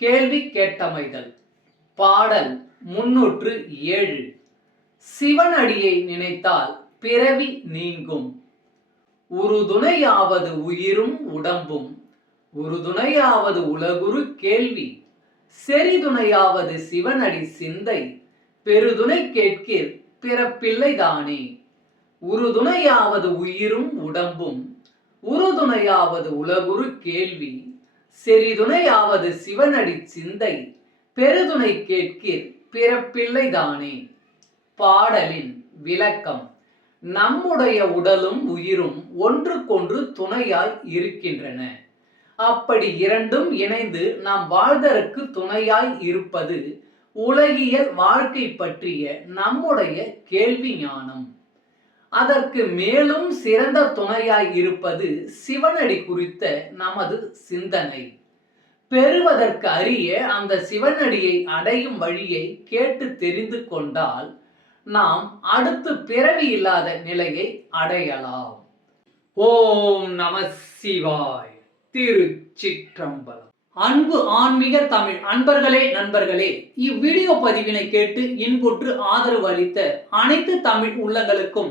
கேள்வி கேட்டமைதல். பாடல் முன்னூற்று ஏழு. சிவனடியை நினைத்தால் பிறவி நீங்கும். உறுதுணையாவது உயிரும் உடம்பும். உறுதுணையாவது உலகுரு கேள்வி. செறிதுணையாவது சிவனடி சிந்தை. பெருதுணை கேட்கிற் பிறப்பில்லைதானே உறுதுணையாவது உயிரும் உடம்பும். உறுதுணையாவது உலகுரு கேள்வி. செறிதுணையாவது சிவனடி சிந்தை பெருதுணை கேட்கிற் பிறப்பில்லைதானே பாடலின் விளக்கம் நம்முடைய உடலும் உயிரும் ஒன்றுக்கொன்று துணையாய் இருக்கின்றன. அப்படி இரண்டும் இணைந்து நாம் வாழ்தற்கு துணையாய் இருப்பது உலகியல் வாழ்க்கை பற்றிய நம்முடைய கேள்வி ஞானம் அதற்கு மேலும் சிறந்த துணையாய் இருப்பது சிவனடி குறித்த நமது சிந்தனை. பெறுவதற்கு அறிய அந்த சிவனடியை அடையும் வழியை கேட்டு தெரிந்து கொண்டால் நாம் அடுத்து பிறவி இல்லாத நிலையை அடையலாம். ஓம் நம சிவாய் திருச்சிற்றம்பலம். அன்பு ஆன்மீக தமிழ் அன்பர்களே நண்பர்களே இவ்வீடியோ பதிவினை கேட்டு இன்புற்று ஆதரவு அளித்த அனைத்து தமிழ் உள்ளங்களுக்கும்